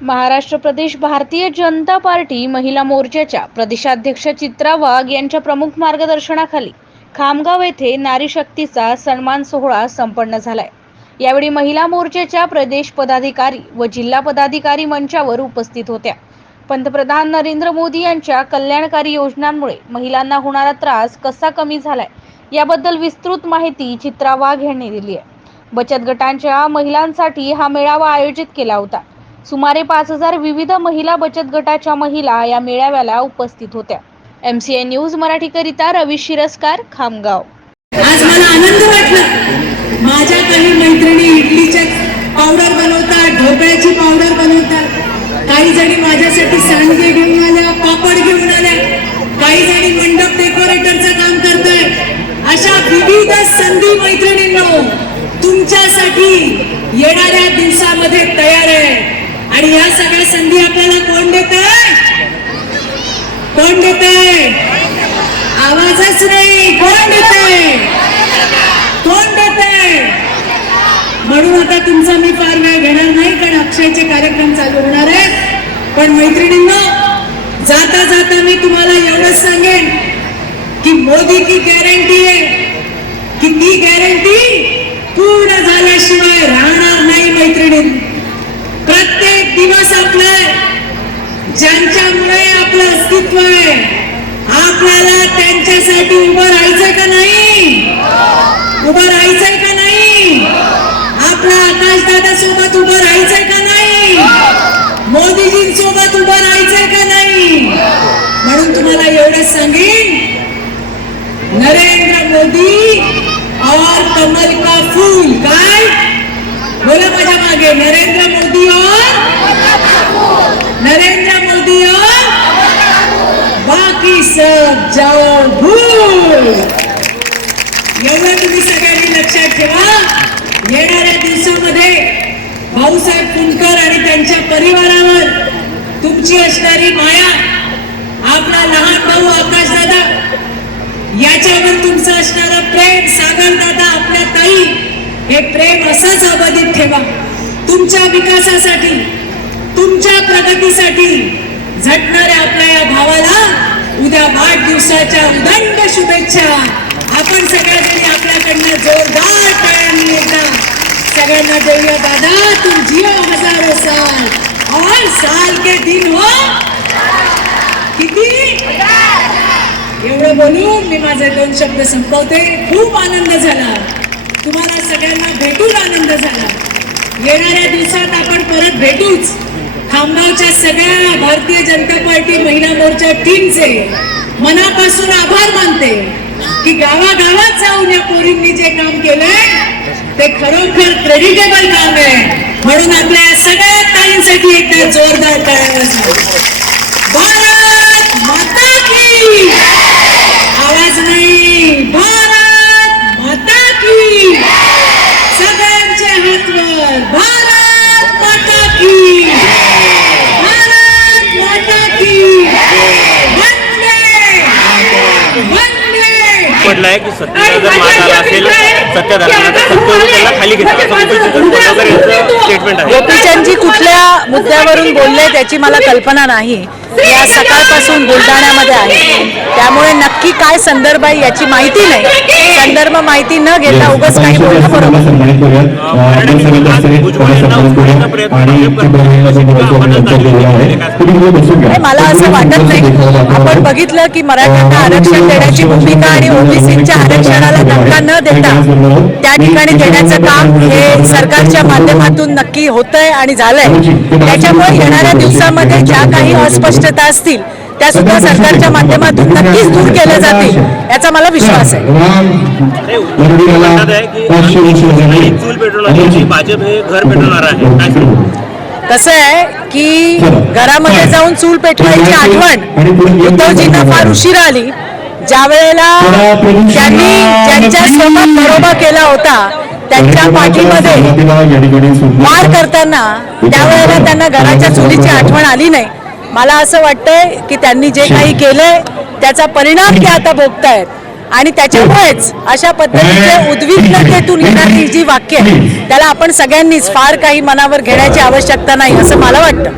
महाराष्ट्र प्रदेश Bharatiya Janata party महिला मोर्चाच्या प्रदेशाध्यक्ष चित्रा वाघ यांच्या प्रमुख मार्गदर्शनाखाली खामगाव येथे नारी शक्तीचा सन्मान सोहळा संपन्न झालाय। यावेळी महिला मोर्चाच्या प्रदेश पदाधिकारी व जिल्हा पदाधिकारी मंचावर उपस्थित होत्या। पंतप्रधान नरेंद्र मोदी यांच्या कल्याणकारी योजनांमुळे महिलांना होणारा त्रास कसा कमी झालाय याबद्दल विस्तृत माहिती चित्रा वाघ यांनी दिली आहे। बचत गटांच्या महिलांसाठी हा मेळावा आयोजित केला होता। सुमारे 5000 विविध महिला बचत गटाच्या महिला या मेळाव्याला उपस्थित होत्या। MCA न्यूज मराठीकरिता रवी शिरस्कार, खामगाव। आज मला आनंद वाटला, माझ्या काही मैत्रिणी इडलीच्या पावडर बनवतात, ढोकळ्याची पावडर बनवतात, काही जणी माझ्यासाठी सांडगे घेऊन आल्या, पापड घेऊन आल्या, काही जणी मंडप डेकोरेटरचं काम करतायत। अशा विविध संधी मैत्रिणींनो तुमच्यासाठी येणाऱ्या दिवसामध्ये तयार आहे। आणि या सगळ्या संधी आपल्याला कोण देतंय? कोण देतंय? आवाजच नाही, कोण देतंय? कोण देतंय? म्हणून आता तुमचा मी फार वेळ घेणार नाही, कारण अक्षयचे कार्यक्रम चालू होणार आहेत। पण मैत्रिणींनो, जाता जाता मी तुम्हाला एवढंच सांगेन की मोदी की गॅरंटी आहे की ती गॅरंटी पूर्ण झाल्याशिवाय राहणार नाही। मैत्रिणींनो, प्रत्येक दिवस आपला ज्यांच्यामुळे आपलं अस्तित्व आहे, आपल्याला त्यांच्यासाठी उभं राहायचंय का नाही? उभं राहायचंय का नाही? आपला आकाशदादा सोबत उभं राहायचंय का नाही? मोदीजींसोबत उभं राहायचंय का नाही? म्हणून तुम्हाला एवढंच सांगेन, नरेंद्र मोदी और कमल का फूल, काय बोला माझ्या मागे, नरेंद्र मोदी और बाकी सब जाओ भूल। एवढं तुम्ही सगळ्यांनी लक्षात ठेवा। येणाऱ्या दिवसामध्ये भाऊसाहेब फुंडकर आणि त्यांच्या परिवारावर तुमची असणारी माया, आपला लहान भाऊ आकाशदादा याच्यावर तुमचं असणारं प्रेम, सागर दादा, आपल्या ताई, हे प्रेम असंच अबाधित ठेवा। तुमच्या विकासासाठी, तुमच्या प्रगतीसाठी झटणाऱ्या आपल्या या भावाला उद्या वाढदिवसाच्या उदंड शुभेच्छा। आपण सगळ्यांनी आपल्याकडनं जोरदार टाळ्यांनी एकदा सगळ्यांना देऊया। दादा, तुम जियो हजारों साल और साल के दिन हो किती। एवढं बोलून मी माझे 2 शब्द संपवते। खूप आनंद झाला, तुम्हाला सगळ्यांना भेटून आनंद झाला। येणाऱ्या दिवसात आपण परत भेटूच। खामगावच्या सगळ्या भारतीय जनता पार्टी महिला मोर्चा टीमचे मनापासून आभार मानते की गावागावात जाऊन या पोरींनी जे काम केलंय ते खरोखर क्रेडिटेबल काम आहे। म्हणून आपल्या सगळ्या ताईंसाठी एकदा जोरदार टाळ्या वाजवा। भारत माता की, आवाज नाही, भारत माता की, सगळ्यांच्या हातवर भारत माता की, भारत माता की, वंदे वंदे। पडलाय की सत्तेचा जर माग आला असेल, सत्ताधाऱ्यांना सत्तेवरून त्याला खाली घेतलं स्टेटमेंट आहे। गोपीचंदजी कुठल्या मुद्द्यावरून बोलले त्याची मला कल्पना नाही। या सकाळपासून बुलढाण्यामध्ये आहे, त्यामुळे नक्की काय संदर्भ आहे याची माहिती नाही। संदर्भ माहिती न घेता उगाच काही बोलणं बरोबर। मला असं वाटत नाही। आपण बघितलं की मराठ्यांना आरक्षण देण्याची भूमिका आणि ओबीसीच्या आरक्षणाला धक्का न देता त्या ठिकाणी देण्याचं काम हे सरकारच्या माध्यमातून नक्की होतंय आणि झालंय। त्याच्यामुळे येणाऱ््या दिवसामध्ये ज्या काही अस्पष्टता असतील त्या सुद्धा सरकारच्या माध्यमातून नक्कीच दूर केल्या जातील याचा मला विश्वास आहे। भाजप हे घर पेटवणार आहे। कसं आहे की घरामध्ये जाऊन चूल पेटवायची आठवण उद्धवजींना फार उशिरा आली। ज्या वेळेला त्यांनी ज्यांच्या सोबत बरोबर केला होता त्यांच्या पाठीमध्ये वार करताना त्यावेळेला त्यांना घराच्या चुलीची आठवण आली नाही। मला असं वाटतंय की त्यांनी जे काही केलंय त्याचा परिणाम ते आता भोगतायत। आणि त्याच्यामुळेच अशा पद्धतीचे उद्विग्नतेतून येणारी जी वाक्य आहे त्याला आपण सगळ्यांनीच फार काही मनावर घेण्याची आवश्यकता नाही असं मला वाटतं.